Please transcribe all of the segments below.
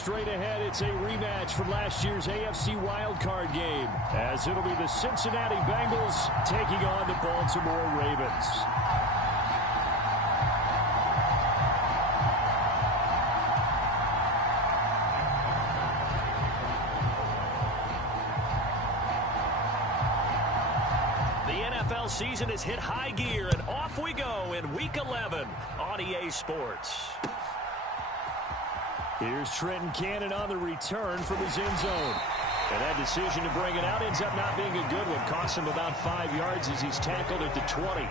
straight ahead. It's a rematch from last year's AFC wildcard game, as it'll be the Cincinnati Bengals taking on the Baltimore Ravens. Season has hit high gear, and off we go in Week 11 on EA Sports. Here's Trenton Cannon on the return from his end zone. And that decision to bring it out ends up not being a good one. Costs him about 5 yards as he's tackled at the 20.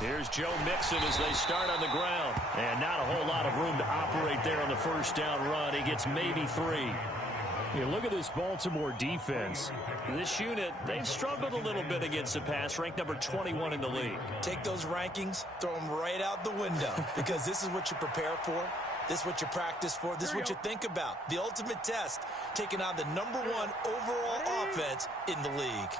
Here's Joe Mixon as they start on the ground. And not a whole lot of room to operate there on the first down run. He gets maybe 3. You look at this Baltimore defense. This unit, they've struggled a little bit against the pass, ranked number 21 in the league. Take those rankings, throw them right out the window, because this is what you prepare for. This is what you practice for. This is what you think about. The ultimate test, taking on the #1 overall offense in the league.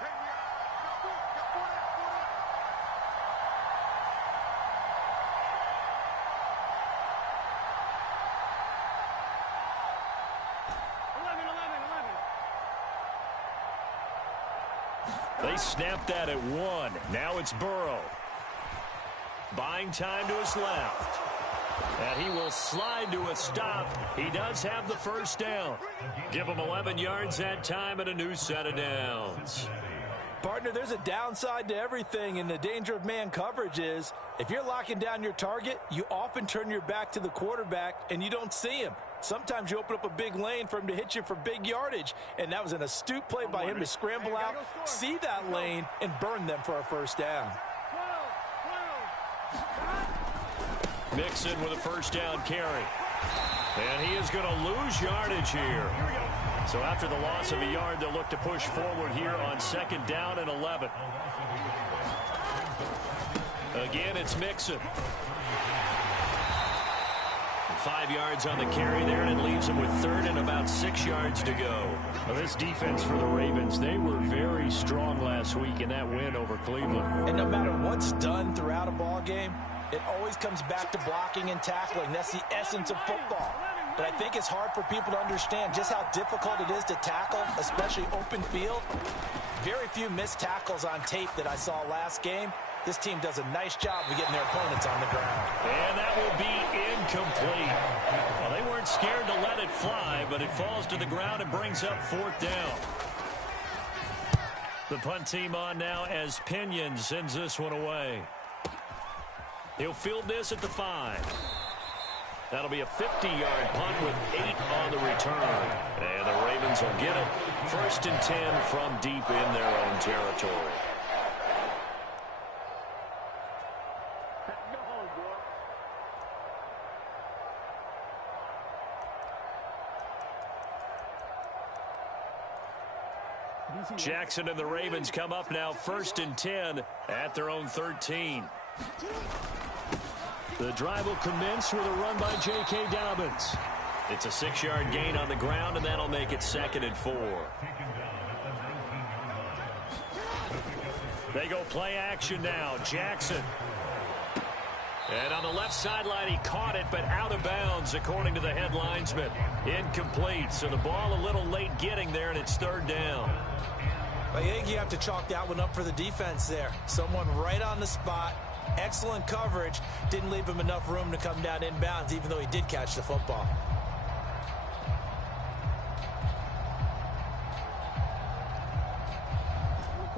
They snapped that at 1. Now it's Burrow. Buying time to his left. And he will slide to a stop. He does have the first down. Give him 11 yards that time and a new set of downs. Partner, there's a downside to everything, and the danger of man coverage is if you're locking down your target, you often turn your back to the quarterback and you don't see him. Sometimes you open up a big lane for him to hit you for big yardage, and that was an astute play by him to scramble out, see that lane, and burn them for a first down. Mixon with a first down carry. And he is going to lose yardage here. So after the loss of a yard, they'll look to push forward here on 2nd down and 11. Again, it's Mixon. 5 yards on the carry there, and it leaves him with 3rd and about 6 yards to go. Well, this defense for the Ravens, they were very strong last week in that win over Cleveland. And no matter what's done throughout a ball game, it always comes back to blocking and tackling. That's the essence of football. But I think it's hard for people to understand just how difficult it is to tackle, especially open field. Very few missed tackles on tape that I saw last game. This team does a nice job of getting their opponents on the ground. And that will be incomplete. Well, they weren't scared to let it fly, but it falls to the ground and brings up 4th down. The punt team on now as Pinion sends this one away. He'll field this at the 5. That'll be a 50-yard punt with 8 on the return. And the Ravens will get it. 1st and 10 from deep in their own territory. Jackson and the Ravens come up now 1st and 10 at their own 13. The drive will commence with a run by J.K. Dobbins. It's a 6-yard gain on the ground, and that'll make it 2nd and 4. They go play action now. Jackson. And on the left sideline, he caught it, but out of bounds, according to the head linesman. Incomplete, so the ball a little late getting there, and it's 3rd down. I think you have to chalk that one up for the defense there. Someone right on the spot. Excellent coverage. Didn't leave him enough room to come down inbounds, even though he did catch the football.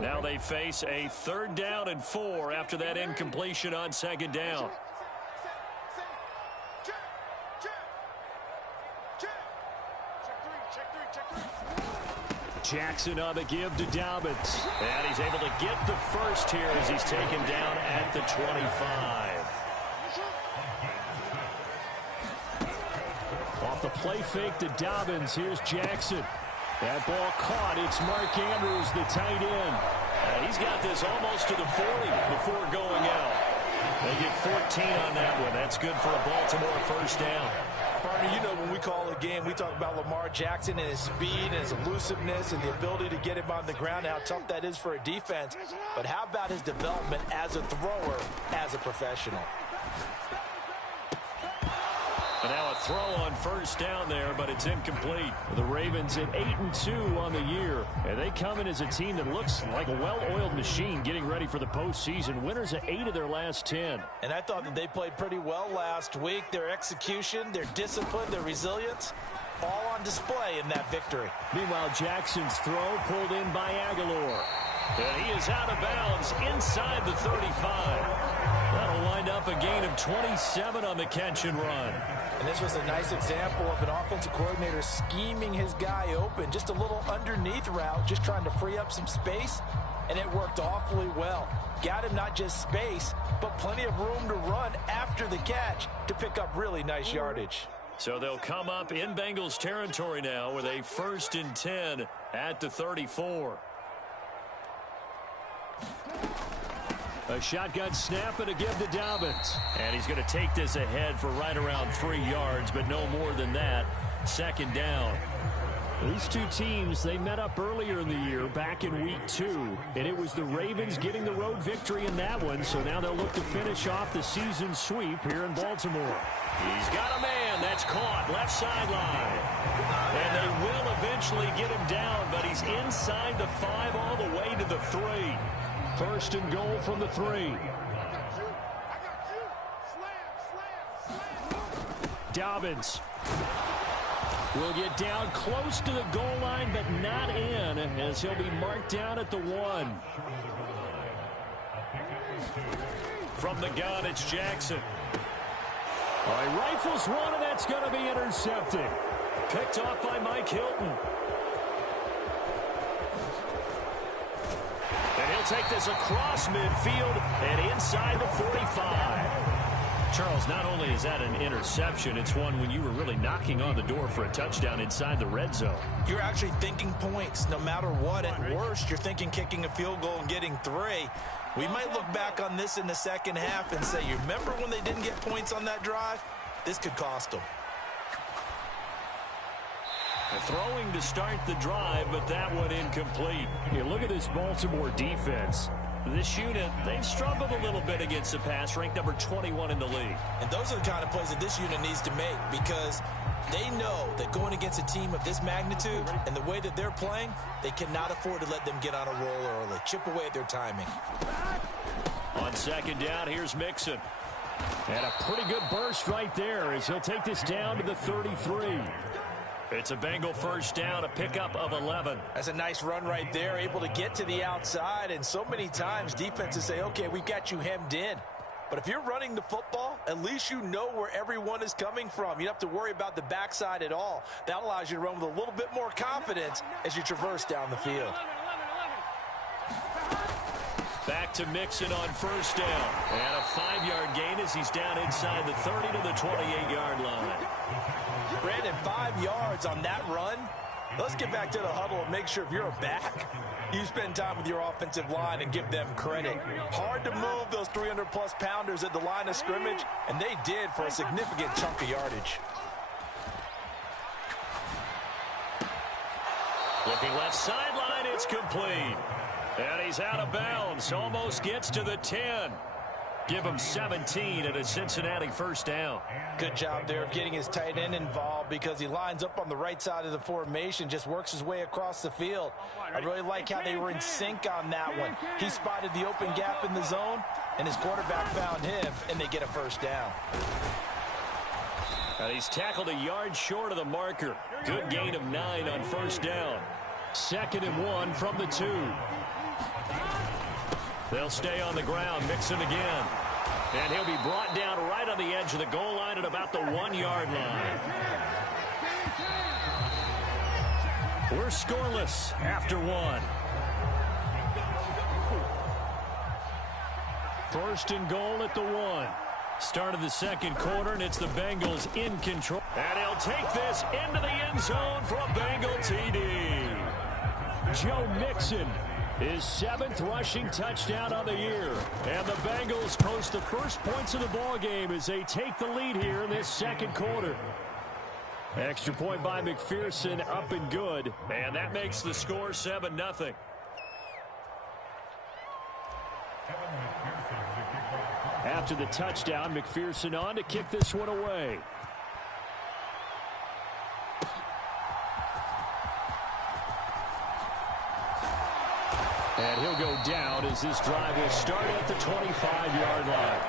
Now they face a 3rd down and 4 after that incompletion on 2nd down. Jackson on the give to Dobbins. And he's able to get the first here as he's taken down at the 25. Off the play fake to Dobbins. Here's Jackson. That ball caught. It's Mark Andrews, the tight end. He's got this almost to the 40 before going out. They get 14 on that one. That's good for a Baltimore first down. Partner, you know when we call a game, we talk about Lamar Jackson and his speed and his elusiveness and the ability to get him on the ground, how tough that is for a defense. But how about his development as a thrower, as a professional? And now a throw on first down there, but it's incomplete. The Ravens at 8-2 on the year, and they come in as a team that looks like a well-oiled machine getting ready for the postseason. Winners at 8 of their last 10. And I thought that they played pretty well last week. Their execution, their discipline, their resilience, all on display in that victory. Meanwhile, Jackson's throw pulled in by Aguilar. And he is out of bounds inside the 35. That'll wind up a gain of 27 on the catch and run. And this was a nice example of an offensive coordinator scheming his guy open. Just a little underneath route, just trying to free up some space, and it worked awfully well. Got him not just space, but plenty of room to run after the catch to pick up really nice yardage. So they'll come up in Bengals territory now with a 1st and 10 at the 34. A shotgun snap and a give to Dobbins. And he's going to take this ahead for right around 3 yards, but no more than that. 2nd down. These two teams, they met up earlier in the year, back in week 2, and it was the Ravens getting the road victory in that one, so now they'll look to finish off the season sweep here in Baltimore. He's got a man that's caught left sideline. And they will eventually get him down, but he's inside the 5 all the way to the 3. 1st and goal from the 3. Dobbins will get down close to the goal line, but not in, as he'll be marked down at the 1. From the gun, it's Jackson. All right, rifles one, and that's going to be intercepted. Picked off by Mike Hilton. And he'll take this across midfield and inside the 45. Charles, not only is that an interception, it's one when you were really knocking on the door for a touchdown inside the red zone. You're actually thinking points no matter what. At worst, you're thinking kicking a field goal and getting 3. We might look back on this in the second half and say, you remember when they didn't get points on that drive? This could cost them. Throwing to start the drive, but that one incomplete. You look at this Baltimore defense. This unit, they've struggled a little bit against the pass, ranked number 21 in the league. And those are the kind of plays that this unit needs to make, because they know that going against a team of this magnitude and the way that they're playing, they cannot afford to let them get on a roll early. Chip away at their timing. On 2nd down, here's Mixon. And a pretty good burst right there as he'll take this down to the 33. It's a Bengal first down, a pickup of 11. That's a nice run right there, able to get to the outside. And so many times defenses say, okay, we've got you hemmed in. But if you're running the football, at least you know where everyone is coming from. You don't have to worry about the backside at all. That allows you to run with a little bit more confidence as you traverse down the field. Back to Mixon on first down. And a 5-yard gain as he's down inside the 30 to the 28-yard line. Brandon, 5 yards on that run. Let's get back to the huddle and make sure if you're a back, you spend time with your offensive line and give them credit. Hard to move those 300-plus pounders at the line of scrimmage, and they did for a significant chunk of yardage. Looking left sideline, it's complete. And he's out of bounds, almost gets to the 10. Give him 17 and a Cincinnati first down. Good job there of getting his tight end involved, because he lines up on the right side of the formation, just works his way across the field. I really like how they were in sync on that one. He spotted the open gap in the zone, and his quarterback found him, and they get a first down. And he's tackled a yard short of the marker. Good gain of 9 on first down. 2nd and 1 from the 2. They'll stay on the ground, Mixon again. And he'll be brought down right on the edge of the goal line at about the 1-yard line. We're scoreless after 1. 1st and goal at the 1. Start of the 2nd quarter, and it's the Bengals in control. And he'll take this into the end zone for a Bengal TD. Joe Mixon His 7th rushing touchdown on the year. And the Bengals post the first points of the ball game as they take the lead here in this second quarter. Extra point by McPherson, up and good. And that makes the score 7-0. After the touchdown, McPherson on to kick this one away. And he'll go down as this drive will start at the 25-yard line.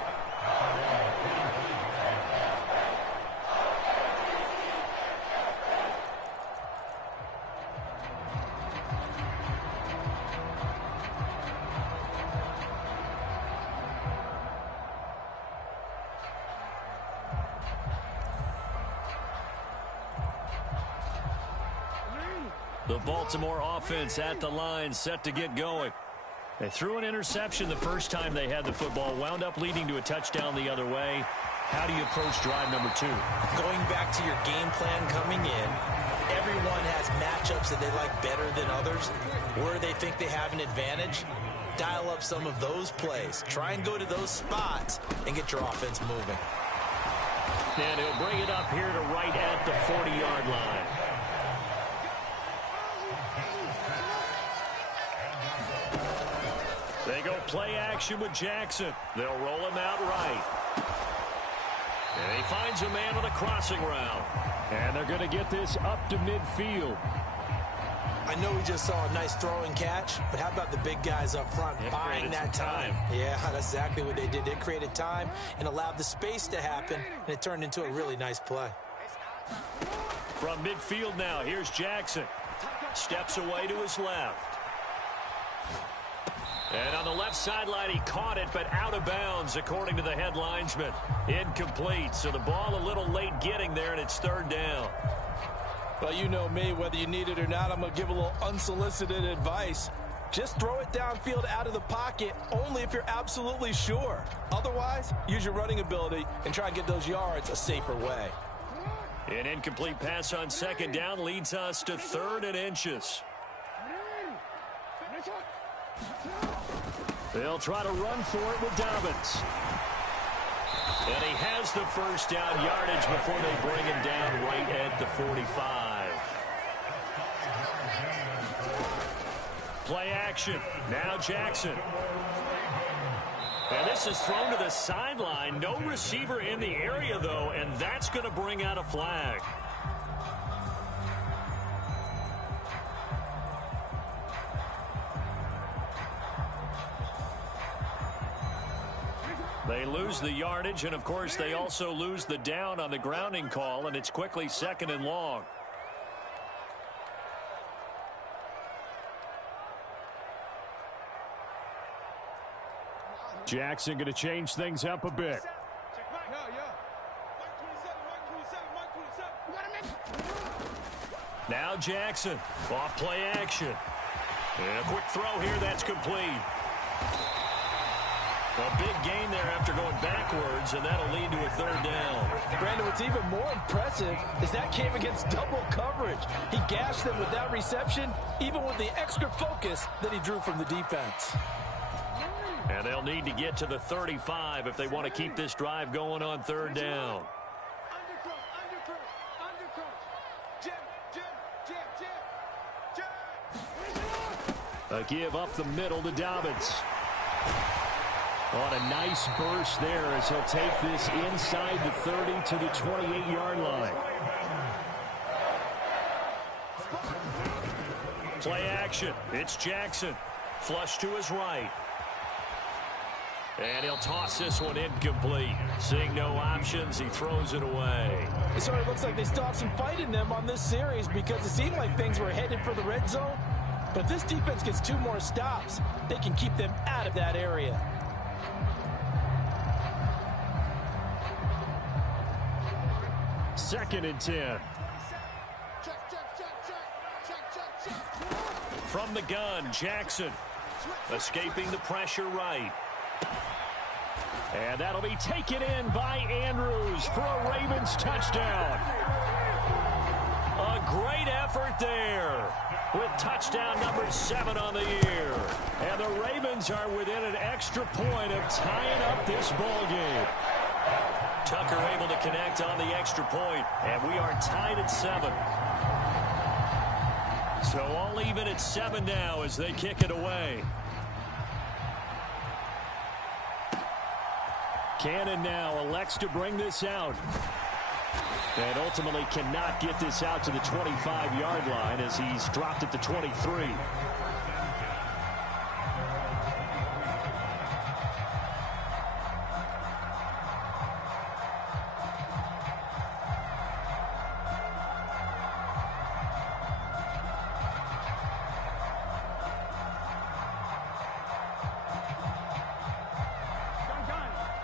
The Baltimore offense at the line, set to get going. They threw an interception the first time they had the football, wound up leading to a touchdown the other way. How do you approach drive number 2? Going back to your game plan coming in, everyone has matchups that they like better than others. Where they think they have an advantage, dial up some of those plays. Try and go to those spots and get your offense moving. And he'll bring it up here to right at the 40-yard line. They go play action with Jackson. They'll roll him out right. And he finds a man on the crossing route. And they're going to get this up to midfield. I know we just saw a nice throwing catch, but how about the big guys up front buying that time? Yeah, that's exactly what they did. They created time and allowed the space to happen, and it turned into a really nice play. From midfield now, here's Jackson. Steps away to his left. And on the left sideline, he caught it, but out of bounds, according to the head linesman. Incomplete, so the ball a little late getting there, and it's third down. Well, you know me, whether you need it or not, I'm going to give a little unsolicited advice. Just throw it downfield out of the pocket, only if you're absolutely sure. Otherwise, use your running ability and try and get those yards a safer way. An incomplete pass on second down leads us to 3rd and inches. They'll try to run for it with Dobbins. And he has the first down yardage before they bring him down right at the 45. Play action. Now Jackson. And this is thrown to the sideline. No receiver in the area, though, and that's going to bring out a flag. They lose the yardage, and, of course, they also lose the down on the grounding call, and it's quickly 2nd and long. Jackson going to change things up a bit. Now Jackson, off play action. And a quick throw here, that's complete. A big gain there after going backwards, and that'll lead to a 3rd down. Brandon, what's even more impressive is that came against double coverage. He gashed them with that reception, even with the extra focus that he drew from the defense. And they'll need to get to the 35 if they want to keep this drive going on 3rd down. A give up the middle to Dobbins. On a nice burst there as he'll take this inside the 30 to the 28-yard line. Play action. It's Jackson. Flush to his right. And he'll toss this one incomplete. Seeing no options, he throws it away. It sort of looks like they still have some fight in them on this series because it seemed like things were headed for the red zone. But if this defense gets 2 more stops, they can keep them out of that area. Second and 10. From the gun, Jackson escaping the pressure right. And that'll be taken in by Andrews for a Ravens touchdown. A great effort there with touchdown number 7 on the year. And the Ravens are within an extra point of tying up this ball game. Tucker able to connect on the extra point, and we are tied at 7. So all even at 7 now as they kick it away. Cannon now elects to bring this out. And ultimately cannot get this out to the 25-yard line as he's dropped at the 23.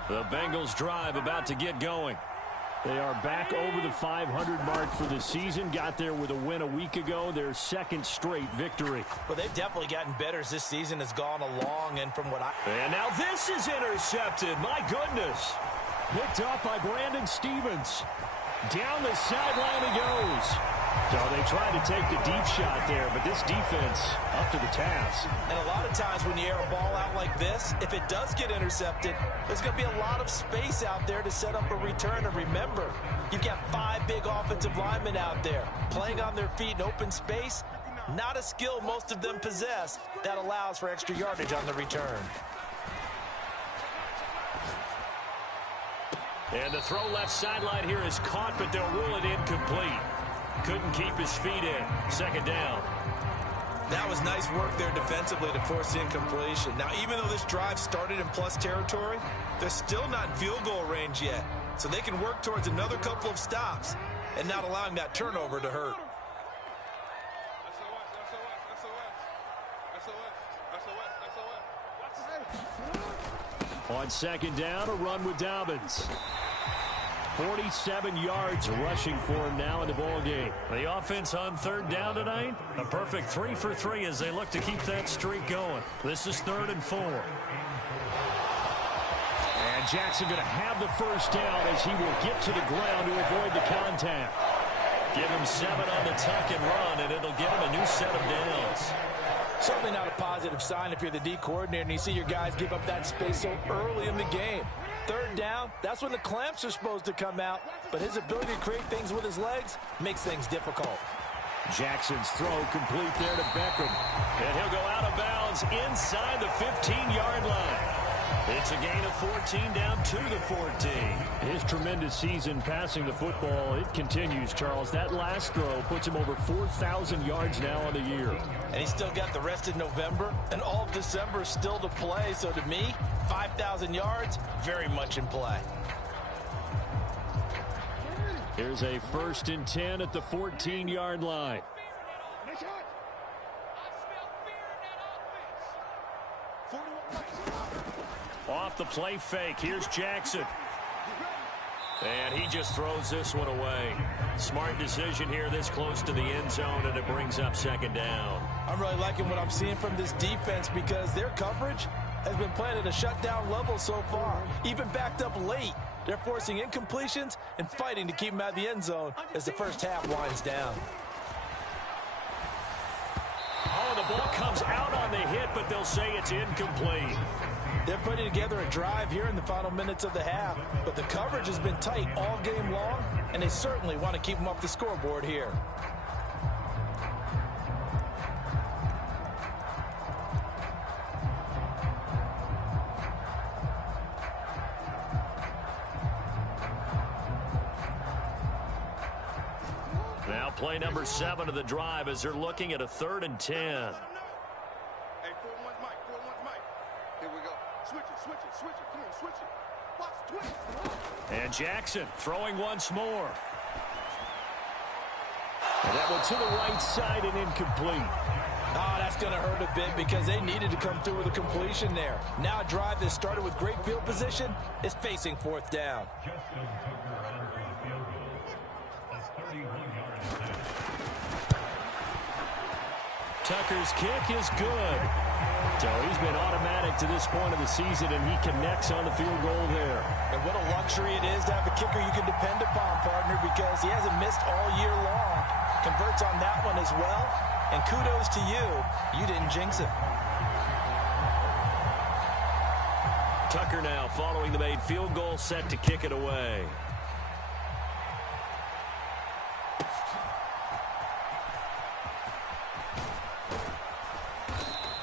The Bengals drive about to get going. They are back over the 500 mark for the season. Got there with a win a week ago. Their second straight victory. Well, they've definitely gotten better as this season has gone along. And from what And now this is intercepted. My goodness. Picked up by Brandon Stevens. Down the sideline he goes. So they tried to take the deep shot there, but this defense up to the task. And a lot of times when you air a ball out like this, if it does get intercepted, there's going to be a lot of space out there to set up a return. And remember, you've got 5 big offensive linemen out there playing on their feet in open space. Not a skill most of them possess that allows for extra yardage on the return. And the throw left sideline here is caught, but they'll rule it incomplete. Couldn't keep his feet in. Second down. That was nice work there defensively to force the incompletion. Now, even though this drive started in plus territory, they're still not in field goal range yet. So they can work towards another couple of stops and not allowing that turnover to hurt. On second down, a run with Dobbins. 47 yards rushing for him now in the ball game. The offense on third down tonight, a perfect 3 for 3 as they look to keep that streak going. This is 3rd and 4. And Jackson going to have the first down as he will get to the ground to avoid the contact. Give him 7 on the tuck and run, and it'll give him a new set of downs. Certainly not a positive sign if you're the D coordinator and you see your guys give up that space so early in the game. Third down, that's when the clamps are supposed to come out, but his ability to create things with his legs makes things difficult. Jackson's throw complete there to Beckham. And he'll go out of bounds inside the 15-yard line. It's a gain of 14 down to the 14. His tremendous season passing the football, it continues, Charles. That last throw puts him over 4,000 yards now on the year. And he's still got the rest of November and all of December still to play. So to me, 5,000 yards, very much in play. Here's a 1st and 10 at the 14-yard line. Off the play fake. Here's Jackson. And he just throws this one away. Smart decision here this close to the end zone, and it brings up second down. I'm really liking what I'm seeing from this defense because their coverage has been playing at a shutdown level so far. Even backed up late, they're forcing incompletions and fighting to keep them out of the end zone as the first half winds down. Oh, the ball comes out on the hit, but they'll say it's incomplete. They're putting together a drive here in the final minutes of the half, but the coverage has been tight all game long, and they certainly want to keep them off the scoreboard here. Now play number 7 of the drive as they're looking at a 3rd and 10. And Jackson throwing once more. And that one to the right side and incomplete. Oh, that's going to hurt a bit because they needed to come through with a completion there. Now a drive that started with great field position is facing 4th down. Tucker's kick is good. So he's been automatic to this point of the season, and he connects on the field goal there. And what a luxury it is to have a kicker you can depend upon, partner, because he hasn't missed all year long. converts on that one as well. And kudos to you. You didn't jinx it. Tucker now following the made field goal, set to kick it away.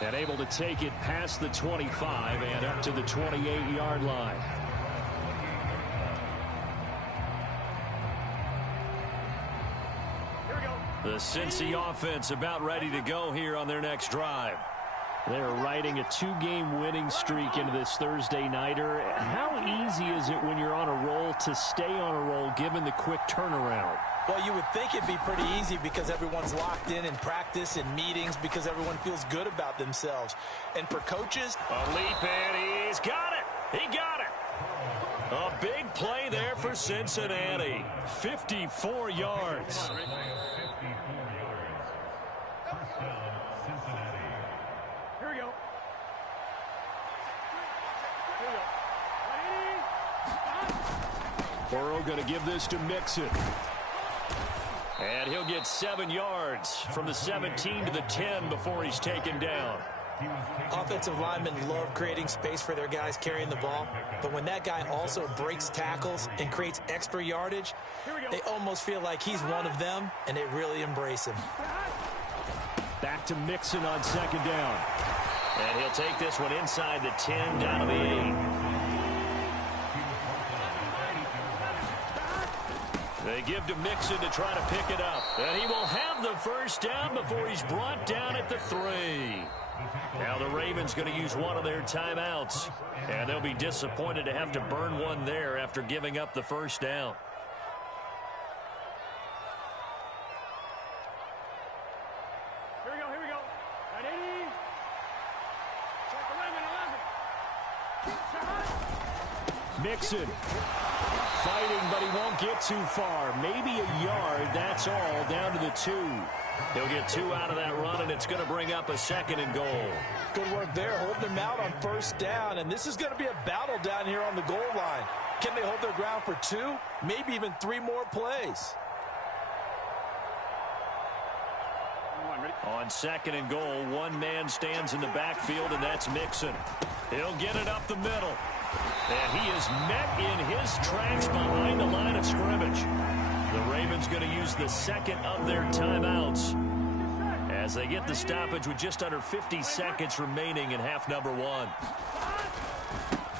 And able to take it past the 25 and up to the 28-yard line. The Cincy offense about ready to go here on their next drive. They're riding a two-game winning streak into this Thursday nighter. How easy is it when you're on a roll to stay on a roll given the quick turnaround? Well, you would think it'd be pretty easy because everyone's locked in practice and meetings because everyone feels good about themselves. And for coaches, a leap in, he's got it. He got it. A big play there for Cincinnati. 54 yards. Here we go. Burrow going to give this to Mixon. And he'll get 7 yards from the 17 to the 10 before he's taken down. Offensive linemen love creating space for their guys carrying the ball, but when that guy also breaks tackles and creates extra yardage, they almost feel like he's one of them, and they really embrace him. Back to Mixon on second down. And he'll take this one inside the 10 down to the 8. They give to Mixon to try to pick it up. And he will have the first down before he's brought down at the 3. Now the Ravens going to use one of their timeouts. And they'll be disappointed to have to burn one there after giving up the first down. Here we go. Right 80. Check 11. Mixon fighting, but he won't get too far. Maybe a yard, that's all, down to the 2. He'll get 2 out of that run, and it's going to bring up a 2nd and goal. good work there, holding them out on first down. And this is going to be a battle down here on the goal line. Can they hold their ground for 2, maybe even 3 more plays? On 2nd and goal, one man stands in the backfield, and that's Mixon. He'll get it up the middle. And he is met in his tracks behind the line of scrimmage. The Ravens going to use the 2nd of their timeouts as they get the stoppage with just under 50 seconds remaining in half number 1.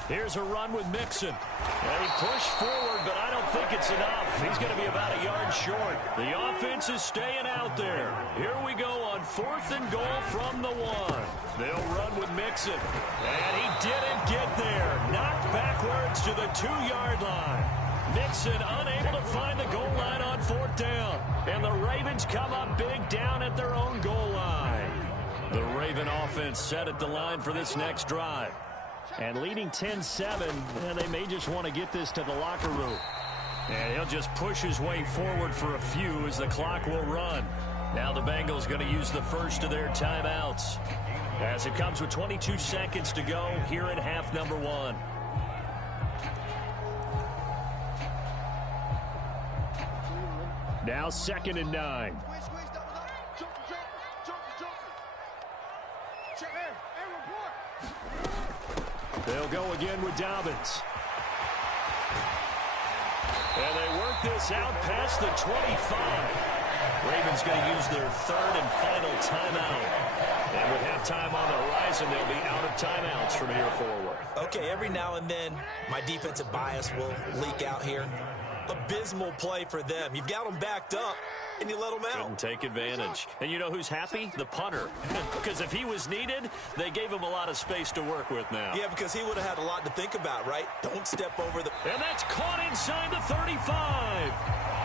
Here's a run with Mixon. And he pushed forward, but I don't think it's enough. He's going to be about a yard short. The offense is staying out there. Here we go on 4th and goal from the 1. They'll run with Mixon. And he didn't get there. Knocked backwards to the 2-yard line. Mixon unable to find the goal line on 4th down. And the Ravens come up big down at their own goal line. The Raven offense set at the line for this next drive. And leading 10-7, and they may just want to get this to the locker room. And he'll just push his way forward for a few as the clock will run. Now the Bengals going to use the first of their timeouts as it comes with 22 seconds to go here in half number 1. Now 2nd and 9. They'll go again with Dobbins. And they work this out past the 25. Ravens going to use their 3rd and final timeout. And with halftime on the horizon, they'll be out of timeouts from here forward. Okay, every now and then, my defensive bias will leak out here. Abysmal play for them. You've got them backed up, and you let them out. Couldn't take advantage. And you know who's happy? The punter. Because if he was needed, they gave him a lot of space to work with now. Yeah, because he would have had a lot to think about, right? Don't step over the... And that's caught inside the 35.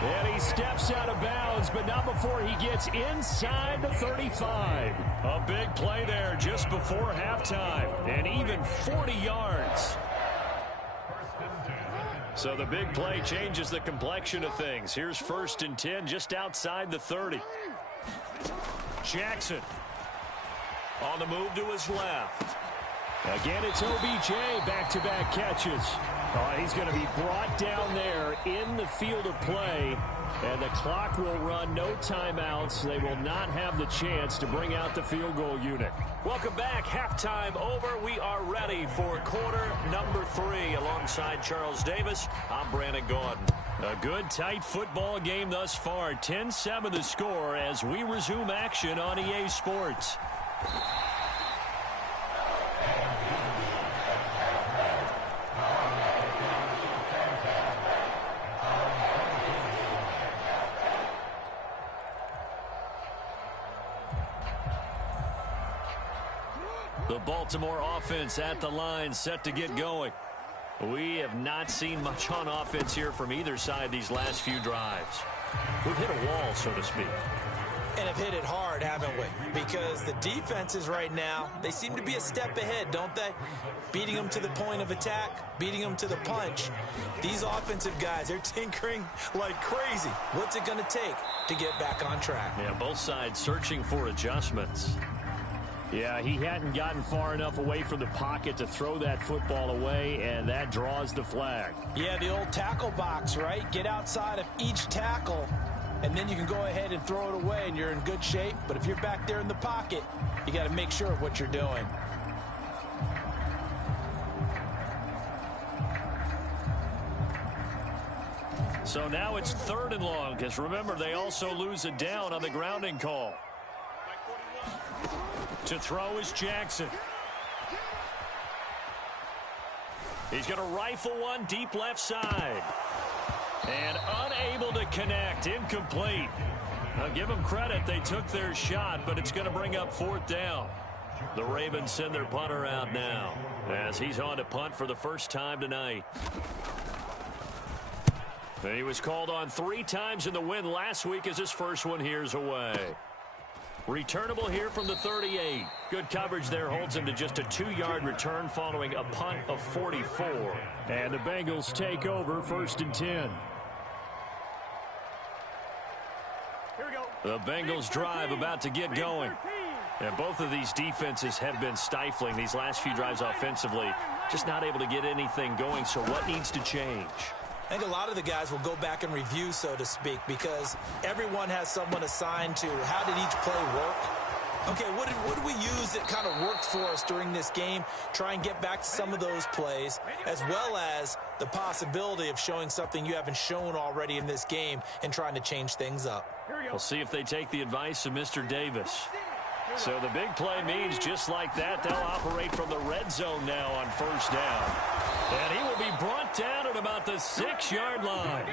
And he steps out of bounds, but not before he gets inside the 35. A big play there just before halftime. And even 40 yards. So the big play changes the complexion of things. Here's 1st and 10 just outside the 30. Jackson on the move to his left. Again, it's OBJ, back-to-back catches. Oh, he's going to be brought down there in the field of play, and the clock will run, no timeouts. They will not have the chance to bring out the field goal unit. Welcome back. Halftime over. We are ready for quarter number 3. Alongside Charles Davis, I'm Brandon Gaudin. A good, tight football game thus far. 10-7 the score as we resume action on EA Sports. The Baltimore offense at the line, set to get going. We have not seen much on offense here from either side these last few drives. We've hit a wall, so to speak. And have hit it hard, haven't we? Because the defenses right now, they seem to be a step ahead, don't they? Beating them to the point of attack, beating them to the punch. These offensive guys, they're tinkering like crazy. What's it going to take to get back on track? Yeah, both sides searching for adjustments. Yeah, he hadn't gotten far enough away from the pocket to throw that football away, and that draws the flag. Yeah, the old tackle box, right? Get outside of each tackle, and then you can go ahead and throw it away, and you're in good shape. But if you're back there in the pocket, you got to make sure of what you're doing. So now it's 3rd and long, because remember, they also lose a down on the grounding call. To throw is Jackson. He's going to rifle one deep left side. And unable to connect. Incomplete. Now give them credit. They took their shot, but it's going to bring up 4th down. The Ravens send their punter out now as he's on to punt for the first time tonight. And he was called on 3 times in the win last week as his first one here's away. Returnable here from the 38. Good coverage there holds him to just a 2-yard return following a punt of 44. And the Bengals take over 1st and 10. The Bengals drive about to get going. And both of these defenses have been stifling these last few drives offensively. Just not able to get anything going, so what needs to change? I think a lot of the guys will go back and review, so to speak, because everyone has someone assigned to how did each play work. Okay, what did we use that kind of worked for us during this game? Try and get back to some of those plays, as well as the possibility of showing something you haven't shown already in this game and trying to change things up. We'll see if they take the advice of Mr. Davis. So the big play means just like that, they'll operate from the red zone now on 1st down. And he will be brought down at about the 6-yard line.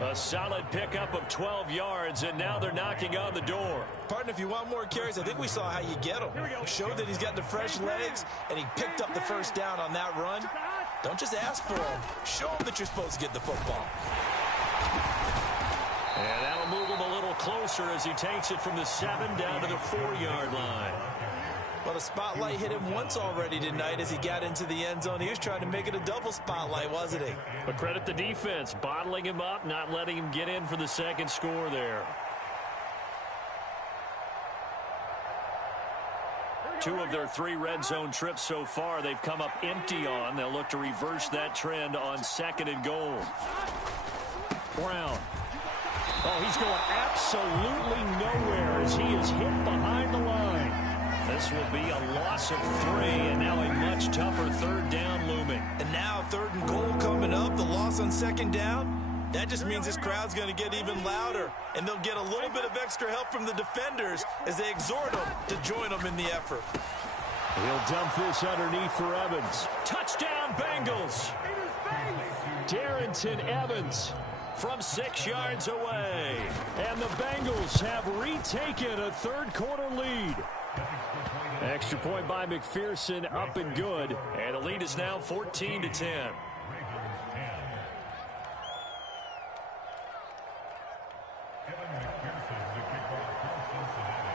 A solid pickup of 12 yards, and now they're knocking on the door. Partner, if you want more carries, I think we saw how you get them. Showed that he's got the fresh legs, and he picked up the 1st down on that run. Don't just ask for them. Show them that you're supposed to get the football. And that'll move him a little closer as he takes it from the 7 down to the 4-yard line. Well, the spotlight hit him once already tonight as he got into the end zone. He was trying to make it a double spotlight, wasn't he? But credit the defense, bottling him up, not letting him get in for the 2nd score there. 2 of their 3 red zone trips so far, they've come up empty on. They'll look to reverse that trend on 2nd and goal. Brown. Oh, he's going absolutely nowhere as he is hit behind the line. This will be a loss of 3, and now a much tougher 3rd down looming. And now 3rd and goal coming up, the loss on 2nd down. That just means this crowd's going to get even louder, and they'll get a little bit of extra help from the defenders as they exhort them to join them in the effort. He'll dump this underneath for Evans. Touchdown, Bengals! Darrington Evans from 6 yards away. And the Bengals have retaken a 3rd quarter lead. Extra point by McPherson, up and good. And the lead is now 14-10.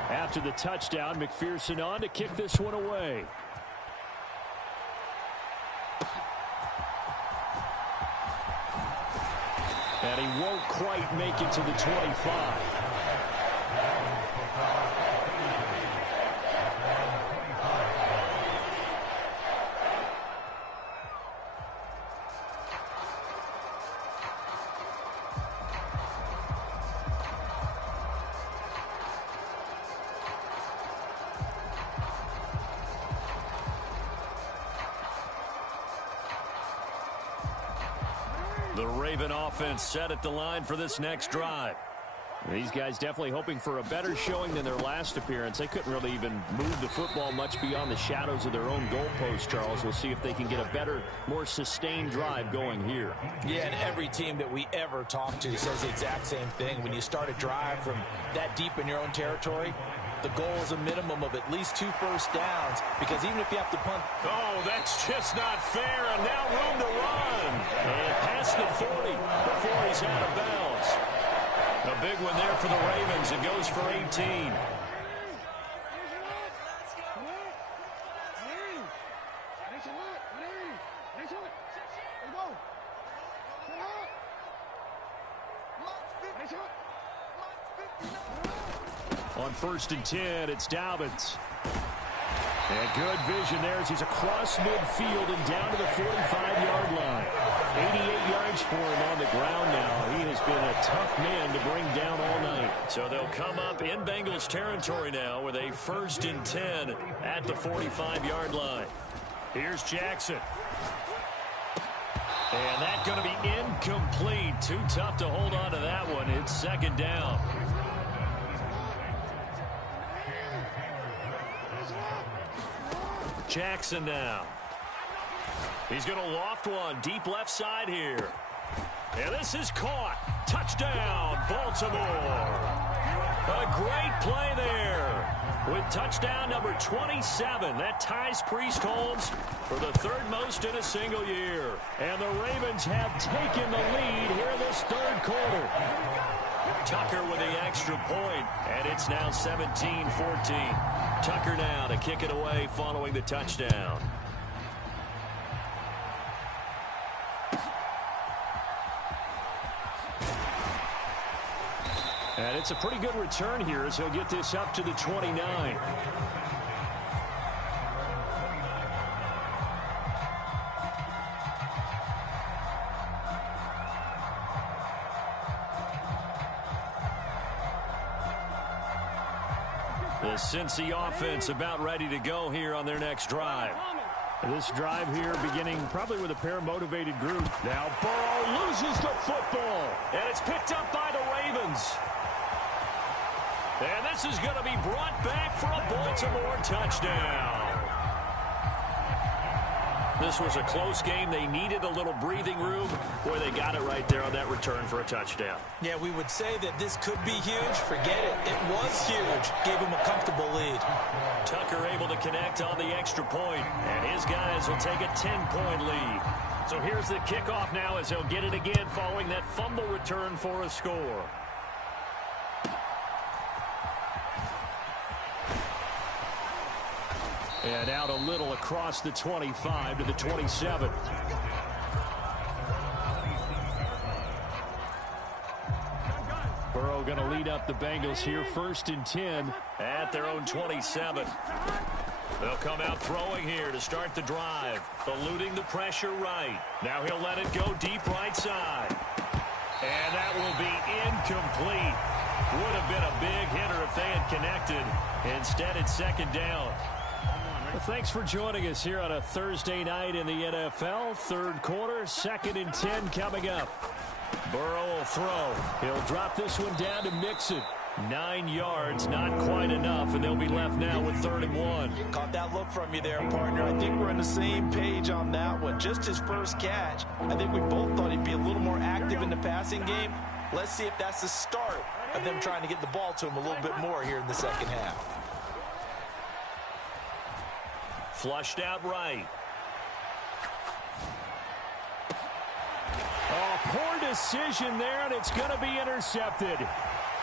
After the touchdown, McPherson on to kick this one away. And he won't quite make it to the 25. The Raven offense set at the line for this next drive. These guys definitely hoping for a better showing than their last appearance. They couldn't really even move the football much beyond the shadows of their own goalpost, Charles. We'll see if they can get a better, more sustained drive going here. Yeah, and every team that we ever talk to says the exact same thing. When you start a drive from that deep in your own territory, the goal is a minimum of at least 2 first downs, because even if you have to punt... Oh, that's just not fair, and now room to run. And past the 40 before he's out of bounds. A big one there for the Ravens. It goes for 18. On 1st and 10, it's Dobbins. And good vision there as he's across midfield and down to the 45-yard line. 88 yards for him on the ground now. He has been a tough man to bring down all night. So they'll come up in Bengals territory now with a 1st and 10 at the 45-yard line. Here's Jackson. And that's going to be incomplete. Too tough to hold on to that one. It's 2nd down. Jackson now. He's going to loft one deep left side here. And this is caught. Touchdown, Baltimore. A great play there with touchdown number 27. That ties Priest Holmes for the 3rd most in a single year. And the Ravens have taken the lead here in this 3rd quarter. Tucker with the extra point, and it's now 17-14. Tucker now to kick it away following the touchdown. And it's a pretty good return here as he'll get this up to the 29. The Cincy offense about ready to go here on their next drive. This drive here beginning probably with a pair of motivated group. Now Burrow loses the football. And it's picked up by the Ravens. And this is going to be brought back for a Baltimore touchdown. This was a close game. They needed a little breathing room. Boy, they got it right there on that return for a touchdown. Yeah, we would say that this could be huge. Forget it. It was huge. Gave him a comfortable lead. Tucker able to connect on the extra point, and his guys will take a 10-point lead. So here's the kickoff now as they'll get it again following that fumble return for a score. And out a little across the 25 to the 27. Burrow going to lead up the Bengals here, 1st and 10 at their own 27. They'll come out throwing here to start the drive, eluding the pressure right. Now he'll let it go deep right side. And that will be incomplete. Would have been a big hitter if they had connected. Instead, it's 2nd down. Well, thanks for joining us here on a Thursday night in the NFL. 3rd quarter, 2nd and 10 coming up. Burrow will throw. He'll drop this one down to Mixon. 9 yards, not quite enough, and they'll be left now with 3rd and 1. Caught that look from you there, partner. I think we're on the same page on that one. Just his first catch. I think we both thought he'd be a little more active in the passing game. Let's see if that's the start of them trying to get the ball to him a little bit more here in the 2nd half. Flushed out right. Oh, poor decision there, and it's going to be intercepted.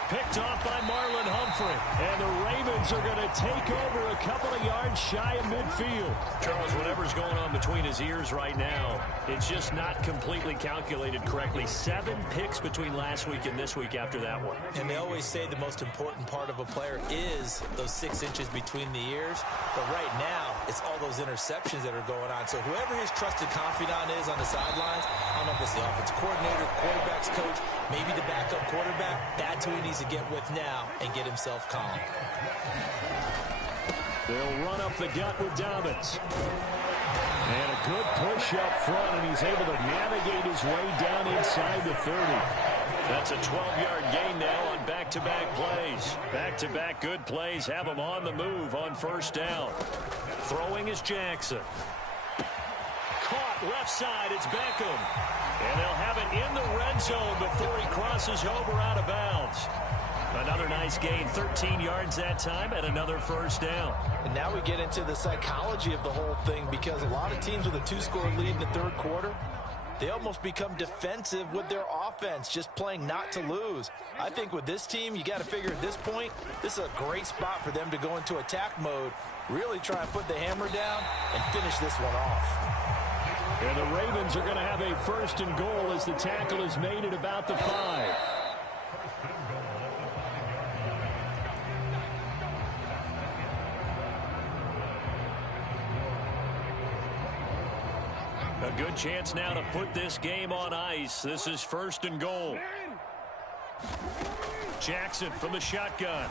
Picked off by Marlon Humphrey. And the Ravens are going to take over a couple of yards shy of midfield. Charles, whatever's going on between his ears right now, it's just not completely calculated correctly. 7 picks between last week and this week after that one. And they always say the most important part of a player is those 6 inches between the ears. But right now, it's all those interceptions that are going on. So whoever his trusted confidant is on the sidelines, I don't know if it's the offensive coordinator, quarterback's coach, maybe the backup quarterback, that's who he needs to get with now and get himself calm. They'll run up the gut with Dobbins. And a good push up front, and he's able to navigate his way down inside the 30. That's a 12-yard gain now on back-to-back plays. Back-to-back good plays have him on the move on first down. Throwing is Jackson. Caught left side, it's Beckham. And they'll have it in the red zone before he crosses over out of bounds. Another nice gain, 13 yards that time, and another first down. And now we get into the psychology of the whole thing, because a lot of teams with a 2-score lead in the third quarter, they almost become defensive with their offense, just playing not to lose. I think with this team, you got to figure at this point, this is a great spot for them to go into attack mode, really try and put the hammer down and finish this one off. And the Ravens are going to have a first and goal as the tackle is made at about the 5. A good chance now to put this game on ice. This is first and goal. Jackson from the shotgun.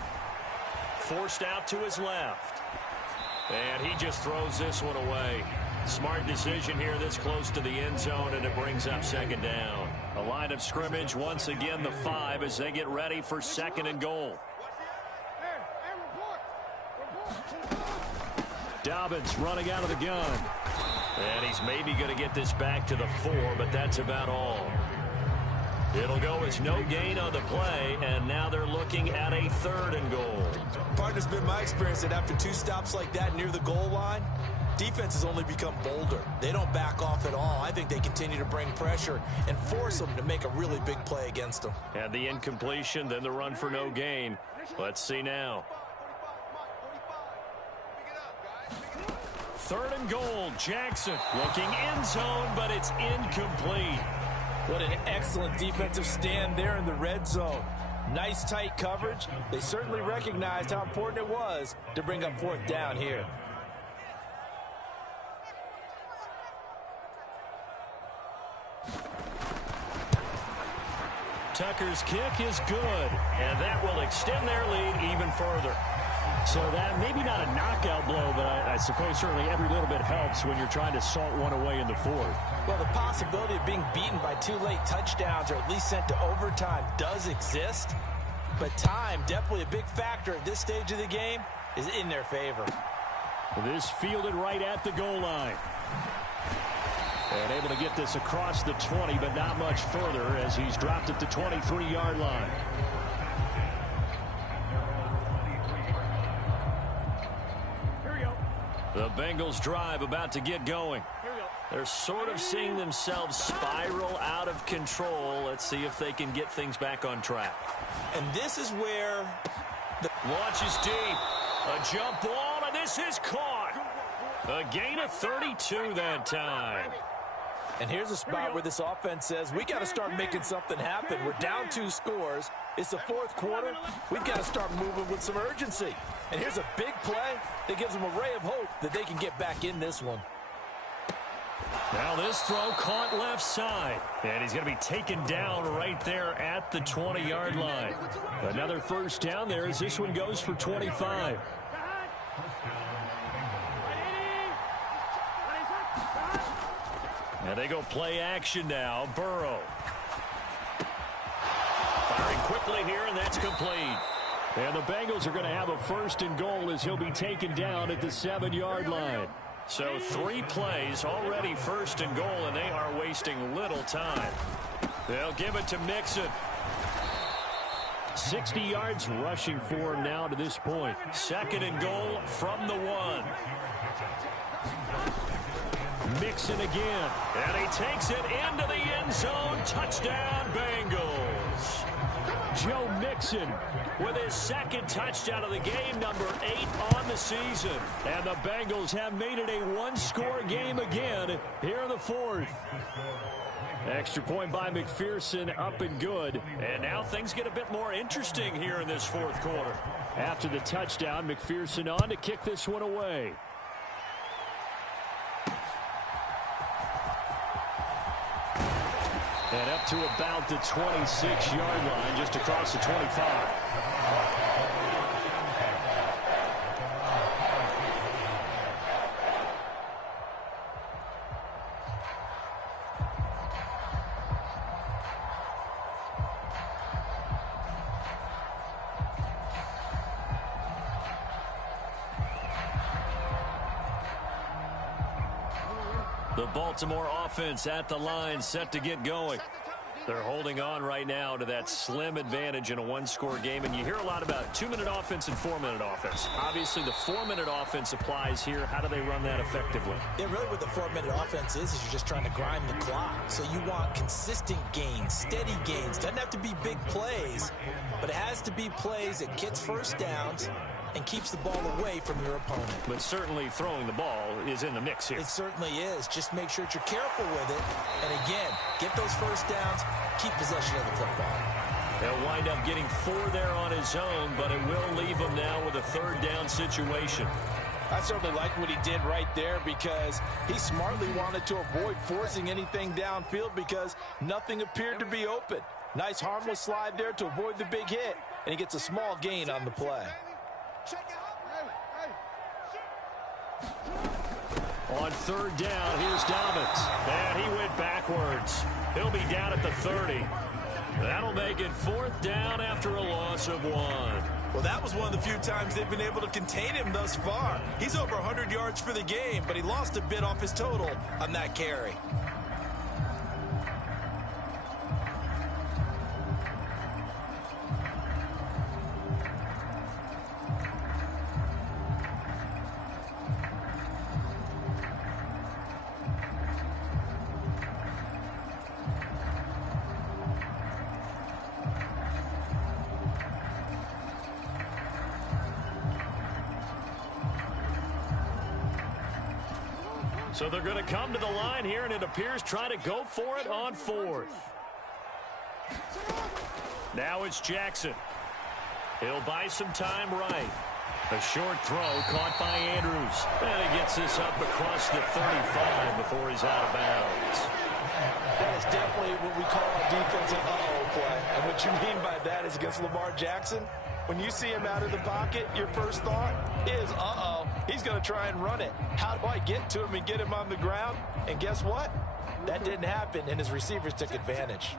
Forced out to his left. And he just throws this one away. Smart decision here this close to the end zone, and it brings up second down. A line of scrimmage, once again the 5 as they get ready for second and goal. Dobbins running out of the gun. And he's maybe going to get this back to the 4, but that's about all. It'll go as no gain on the play, and now they're looking at a third and goal. Partner's been my experience that after 2 stops like that near the goal line, defenses only become bolder. They don't back off at all. I think they continue to bring pressure and force them to make a really big play against them. And the incompletion, then the run for no gain. Let's see now. Third and goal, Jackson looking end zone, but it's incomplete. What an excellent defensive stand there in the red zone. Nice tight coverage. They certainly recognized how important it was to bring up fourth down here. Tucker's kick is good, and that will extend their lead even further. So that maybe not a knockout blow, but I suppose certainly every little bit helps when you're trying to salt one away in the 4th. Well, the possibility of being beaten by 2 late touchdowns or at least sent to overtime does exist. But time, definitely a big factor at this stage of the game, is in their favor. This fielded right at the goal line. And able to get this across the 20, but not much further as he's dropped at the 23-yard line. The Bengals drive about to get going. They're sort of seeing themselves spiral out of control. Let's see if they can get things back on track. And this is where the launch is deep. A jump ball, and this is caught. A gain of 32 that time. And here's a spot where this offense says, we got to start making something happen. We're down 2 scores. It's the 4th quarter. We've got to start moving with some urgency. And here's a big play that gives them a ray of hope that they can get back in this one. Now this throw caught left side. And he's going to be taken down right there at the 20-yard line. Another first down there as this one goes for 25. And they go play action now. Burrow. Firing quickly here, and that's complete. And the Bengals are going to have a first and goal as he'll be taken down at the 7-yard line. So 3 plays already first and goal, and they are wasting little time. They'll give it to Mixon. 60 yards rushing for him now to this point. Second and goal from the 1. Mixon again. And he takes it into the end zone. Touchdown, Bengals. Joe Mixon with his 2nd touchdown of the game, number 8 on the season. And the Bengals have made it a 1-score game again here in the 4th. Extra point by McPherson, up and good. And now things get a bit more interesting here in this 4th quarter. After the touchdown, McPherson on to kick this one away. And up to about the 26-yard line, just across the 25. The Baltimore offense at the line, set to get going. They're holding on right now to that slim advantage in a one-score game, and you hear a lot about 2-minute offense and 4-minute offense. Obviously, the 4-minute offense applies here. How do they run that effectively? Yeah, really what the 4-minute offense is you're just trying to grind the clock. So you want consistent gains, steady gains. Doesn't have to be big plays, but it has to be plays that gets first downs and keeps the ball away from your opponent. But certainly throwing the ball is in the mix here. It certainly is. Just make sure that you're careful with it. And again, get those first downs, keep possession of the football. They'll wind up getting 4 there on his own, but it will leave him now with a third down situation. I certainly like what he did right there because he smartly wanted to avoid forcing anything downfield because nothing appeared to be open. Nice harmless slide there to avoid the big hit, and he gets a small gain on the play. On third down, here's Dobbins. And he went backwards. He'll be down at the 30. That'll make it 4th down after a loss of 1. Well, that was one of the few times they've been able to contain him thus far. He's over 100 yards for the game, but he lost a bit off his total on that carry. So they're going to come to the line here, and it appears try to go for it on 4th. Now it's Jackson. He'll buy some time right. A short throw caught by Andrews. And he gets this up across the 35 before he's out of bounds. That is definitely what we call a defensive uh-oh play. And what you mean by that is against Lamar Jackson, when you see him out of the pocket, your first thought is, uh-oh, he's going to try and run it. How do I get to him and get him on the ground? And guess what? That didn't happen, and his receivers took advantage.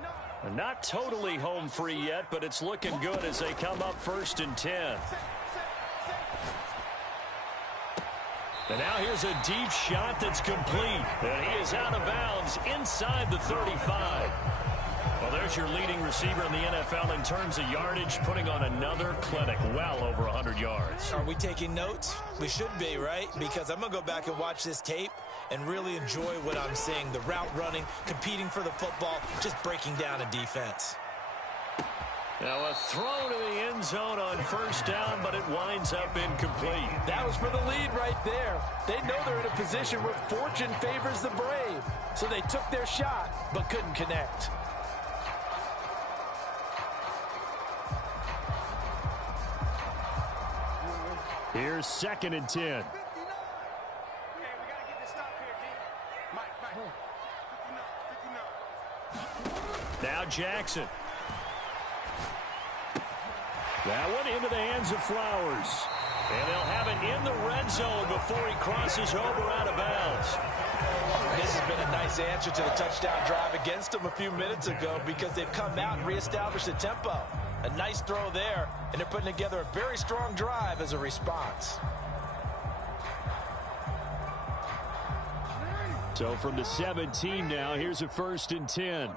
Not totally home free yet, but it's looking good as they come up 1st and 10. And now here's a deep shot that's complete. And he is out of bounds inside the 35. Well, there's your leading receiver in the NFL in terms of yardage, putting on another clinic, well over 100 yards. Are we taking notes? We should be, right? Because I'm going to go back and watch this tape and really enjoy what I'm seeing. The route running, competing for the football, just breaking down a defense. Now a throw to the end zone on 1st down, but it winds up incomplete. That was for the lead right there. They know they're in a position where fortune favors the brave. So they took their shot, but couldn't connect. Here's 2nd and 10. Now Jackson. That one into the hands of Flowers. And they'll have it in the red zone before he crosses over out of bounds. This has been a nice answer to the touchdown drive against them a few minutes ago because they've come out and reestablished the tempo. A nice throw there, and they're putting together a very strong drive as a response. So from the 17 now, here's a 1st and 10.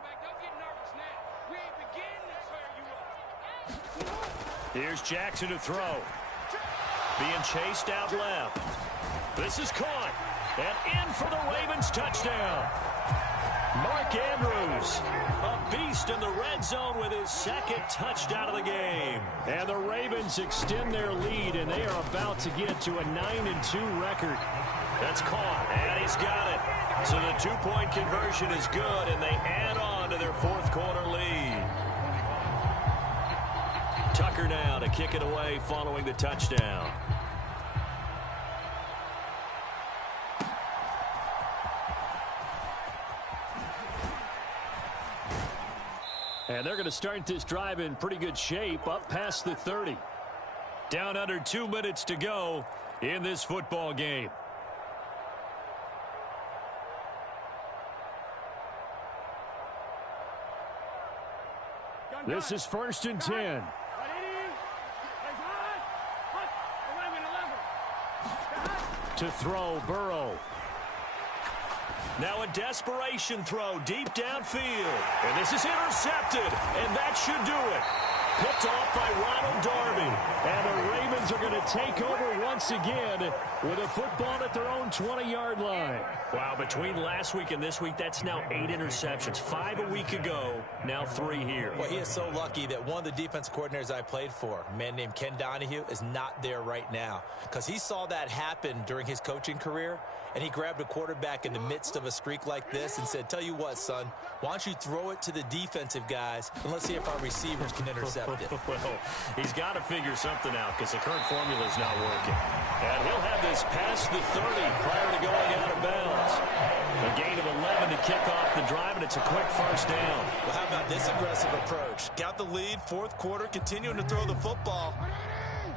Here's Jackson to throw. Being chased out left. This is caught. And in for the Ravens touchdown. Mark Andrews, a beast in the red zone with his 2nd touchdown of the game. And the Ravens extend their lead, and they are about to get to a 9-2 record. That's caught, and he's got it. So the 2-point conversion is good, and they add on to their 4th quarter lead. Tucker now to kick it away following the touchdown. And they're going to start this drive in pretty good shape, up past the 30. Down under 2 minutes to go in this football game. This is 1st and 10. To throw, Burrow. Now a desperation throw deep downfield. And this is intercepted, and that should do it. Picked off by Ronald Darby. And the Ravens are going to take over once again with a football at their own 20-yard line. Wow, between last week and this week, that's now 8 interceptions. 5 a week ago, now 3 here. Well, he is so lucky that one of the defense coordinators I played for, a man named Ken Donahue, is not there right now. Because he saw that happen during his coaching career, and he grabbed a quarterback in the midst of a streak like this and said, tell you what, son, why don't you throw it to the defensive guys, and let's see if our receivers can intercept it. Well, he's got to figure something out because the current formula is not working. And he'll have this past the 30 prior to going out of bounds. A gain of 11 to kick off the drive, and it's a quick first down. Well, how about this aggressive approach? Got the lead, fourth quarter, continuing to throw the football.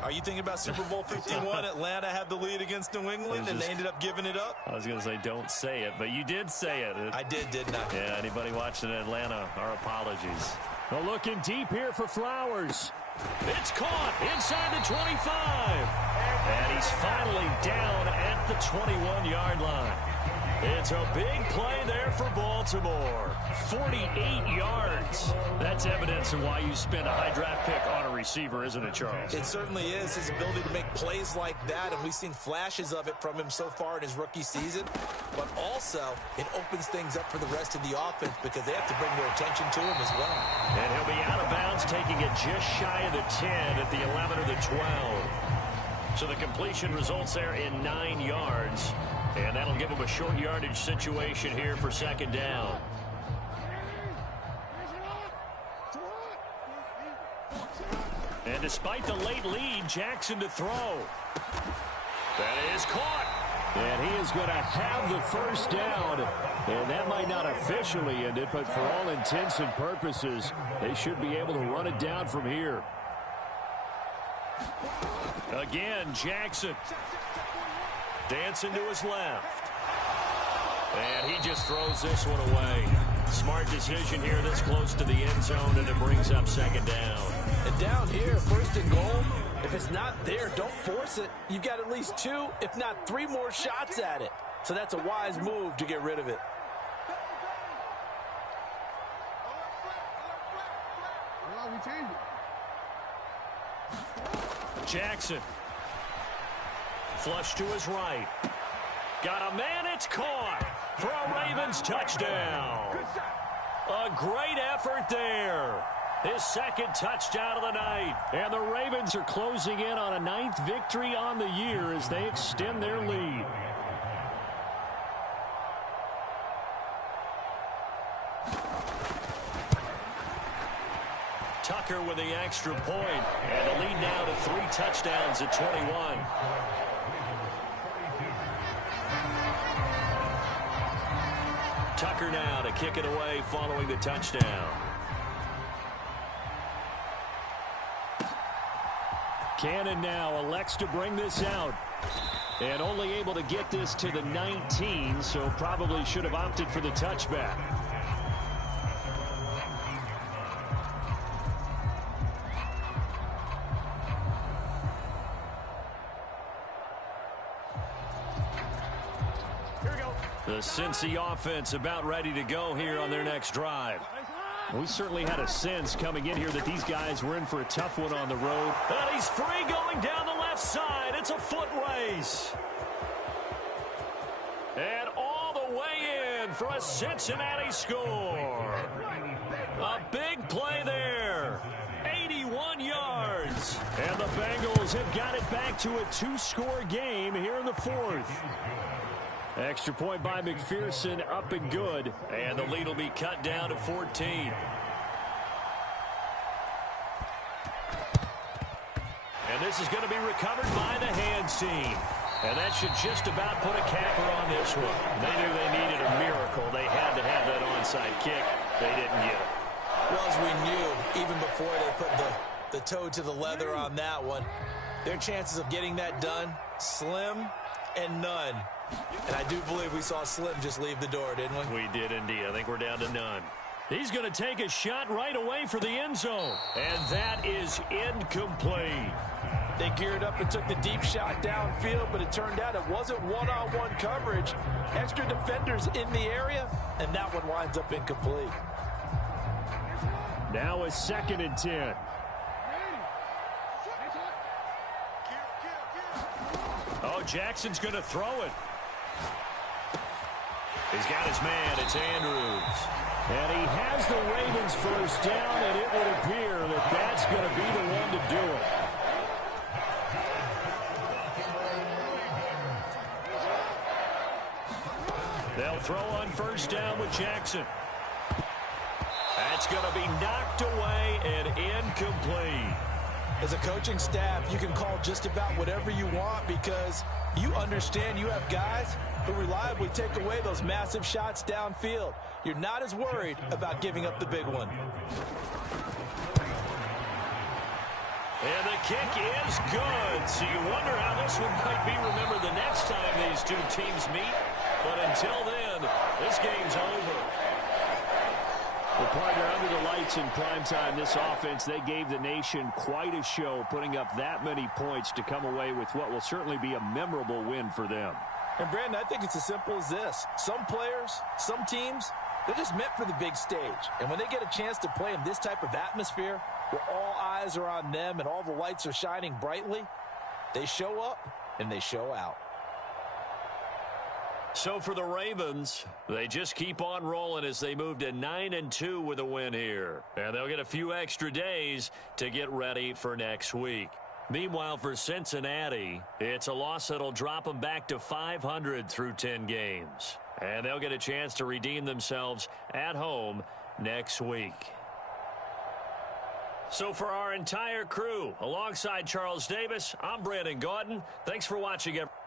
Are you thinking about Super Bowl 51? Atlanta had the lead against New England, and they ended up giving it up? I was going to say don't say it, but you did say it. I didn't I? Yeah, anybody watching Atlanta, our apologies. Well, looking deep here for Flowers. It's caught inside the 25. And he's finally down at the 21-yard line. It's a big play there for Baltimore. 48 yards. That's evidence of why you spend a high draft pick on a receiver, isn't it, Charles? It certainly is. His ability to make plays like that, and we've seen flashes of it from him so far in his rookie season. But also, it opens things up for the rest of the offense because they have to bring more attention to him as well. And he'll be out of bounds, taking it just shy of the 10 at the 11 or the 12. So the completion results there in 9 yards. And that'll give him a short yardage situation here for second down. And despite the late lead, Jackson to throw. That is caught. And he is going to have the first down. And that might not officially end it, but for all intents and purposes, they should be able to run it down from here. Again, Jackson. Dancing to his left. And he just throws this one away. Smart decision here this close to the end zone, and it brings up second down. And down here, first and goal, if it's not there, don't force it. You've got at least 2, if not 3 more shots at it. So that's a wise move to get rid of it. Jackson. Flush to his right. Got a man, it's caught for a Ravens touchdown. A great effort there. His second touchdown of the night. And the Ravens are closing in on a 9th victory on the year as they extend their lead. Tucker with the extra point. And the lead now to 3 touchdowns at 21. Tucker now to kick it away following the touchdown. Cannon now elects to bring this out. And only able to get this to the 19, so probably should have opted for the touchback. The Cincy offense about ready to go here on their next drive. We certainly had a sense coming in here that these guys were in for a tough one on the road. And he's free going down the left side. It's a foot race. And all the way in for a Cincinnati score. A big play there. 81 yards. And the Bengals have got it back to a 2-score game here in the 4th. Extra point by McPherson, up and good. And the lead will be cut down to 14. And this is going to be recovered by the hands team. And that should just about put a capper on this one. They knew they needed a miracle. They had to have that onside kick. They didn't get it. Well, as we knew, even before they put the toe to the leather on that one, their chances of getting that done, slim and none. And I do believe we saw Slim just leave the door, didn't we? We did indeed. I think we're down to none. He's going to take a shot right away for the end zone. And that is incomplete. They geared up and took the deep shot downfield, but it turned out it wasn't one-on-one coverage. Extra defenders in the area, and that one winds up incomplete. Now a 2nd and 10. Oh, Jackson's going to throw it. He's got his man. It's Andrews. And he has the Ravens first down, and it would appear that that's going to be the one to do it. They'll throw on first down with Jackson. That's going to be knocked away and incomplete. As a coaching staff, you can call just about whatever you want because you understand you have guys who reliably take away those massive shots downfield. You're not as worried about giving up the big one. And the kick is good. So you wonder how this one might be remembered the next time these two teams meet. But until then, this game's over. Well, partner, under the lights in primetime, this offense, they gave the nation quite a show, putting up that many points to come away with what will certainly be a memorable win for them. And, Brandon, I think it's as simple as this. Some players, some teams, they're just meant for the big stage. And when they get a chance to play in this type of atmosphere, where all eyes are on them and all the lights are shining brightly, they show up and they show out. So for the Ravens, they just keep on rolling as they move to 9-2 with a win here. And they'll get a few extra days to get ready for next week. Meanwhile, for Cincinnati, it's a loss that'll drop them back to 500 through 10 games. And they'll get a chance to redeem themselves at home next week. So for our entire crew, alongside Charles Davis, I'm Brandon Gaudin. Thanks for watching, everyone.